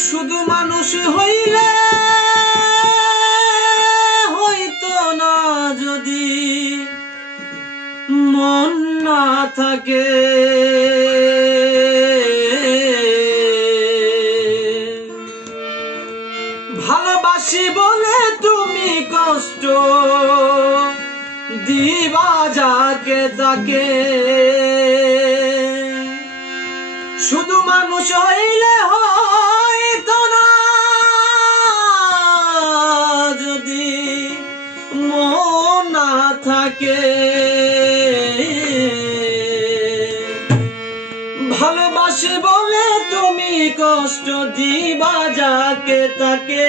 শুধু মানুষ হইলে হইতো না যদি মন না থাকে। ভালোবাসি বলে তুমি কষ্ট দিবা যাকে তাকে। শুধু মানুষ হইলে হইতো না যদি মন না থাকে। ভালোবাসি বলে তুমি কষ্ট দিবা যাকে তাকে।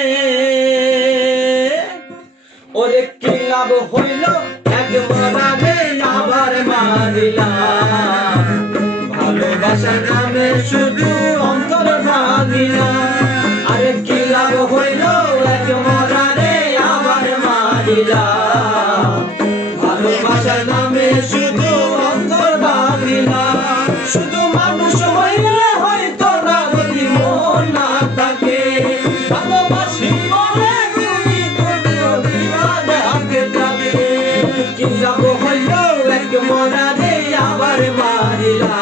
ওরে কি লাভ হইল একবার আগে আবার মারিলা। ভালোবাসার নামে শুধু অন্তর ভাঙিলা। আরে কি লাভ হইল একবার আগে আবার মারিলা। ভালোবাসার নামে শুধু অন্তর ভাঙিলা। শুধু মানুষ হইলে হয়তো না যদি মন না থাকে। ভালোবাসি বলে তুমি দিবা যাকে তাকে। কি লাভ হইল একবার আগে আবার মারিলা।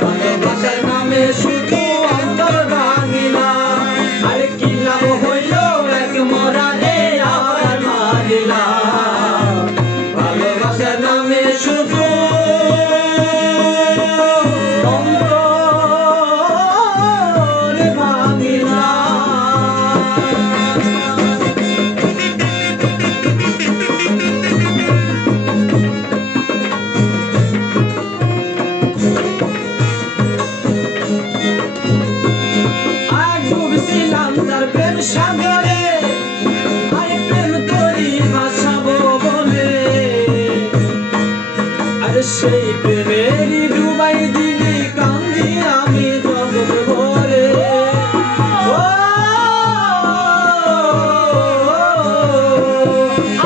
ভালোবাসার নামে শুধু অন্তর ভাঙিলা। আরে কি লাভ হইল একবার আগে আবার মারিলা। ভালোবাসার নামে শুধু প্রেম সাগরে আরে প্রেম করি ভাসাবো বলে। আরে সেই প্রেমেরই ডুবাই দিলি কান্দি আমি জগৎ ভরে।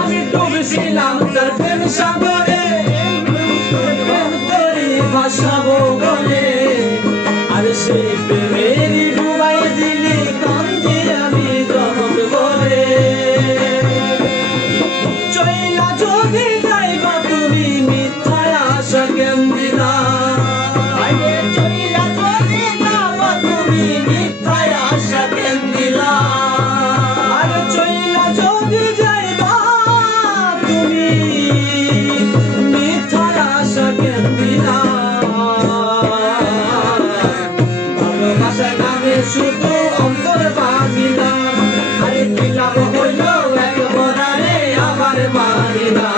আমি ডুবছিলাম তার প্রেম সাগরে প্রেম করি ভাসাবো বলে। আরে সেই প্রেমেরই ডুবাই দিলি কান্দি আমি জগৎ ভরে। চইলা যদি যাইবা তুমি মিথ্যায় আশা কেন দিলা। আরে চইলা যদি যাবা তুমি মিথ্যায় আশা কেন দিলা। আরে চইলা যদি যাইবা তুমি মিথ্যায় আশা কেন দিলা। ভালোবাসার নামে শুধু অন্তর ভাঙিলা। আরে কি লাভ হইল একবার আরে আবার মারিলা।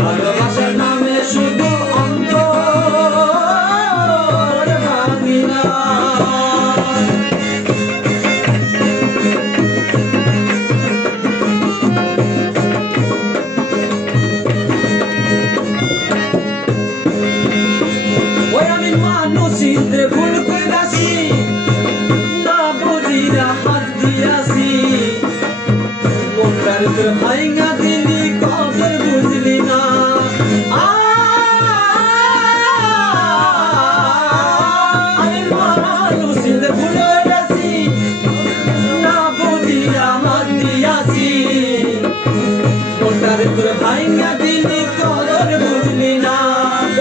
ভালোবাসার নামে শুধু অন্তর ভাঙিলা। ওই আমি মানুষ চিনতে ভুল কইরাছি না বুঝিয়া হাত দিয়াছি। মনটার তোর ভাইঙা দিলি কদর বুঝলি না। আমি মানুষ চিনতে ভুল কইরাছি না বুঝিয়া হাত দিয়াছি। মনটার তোর ভাইঙা দিলি কদর বুঝলি না।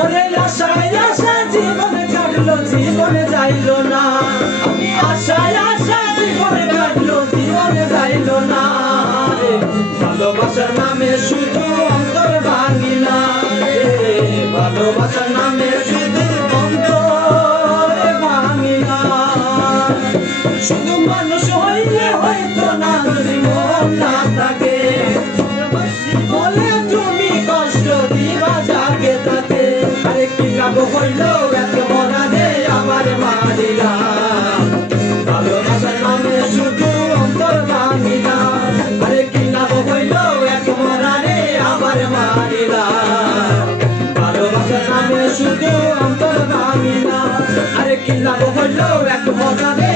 ওরে আশায় আশায় জীবন কাটলো জীবনে যাইল না। আমি আশায় আশায় জীবনে কাটলো জীবনে যাইল না। ভালোবাসার নামে শুধু অন্তর ভাঙিলা। ভালোবাসার নামে শুধু অন্তর ভাঙিলা। শুধু মানুষ হইলে হয়তো না যদি মন না থাকে। বলে তুমি কষ্ট দিবা যাকে তাকে। আরে কি লাভ হইল একবার আগে আবার মারিলা। ভালোবাসার নামে শুধু অন্তর ভাঙিলা। আরে কি লাভ হইল একবার আগে আবার মারিলা। ভালোবাসার নামে শুধু অন্তর ভাঙিলা। আরে কি লাভ হইল একবার আগে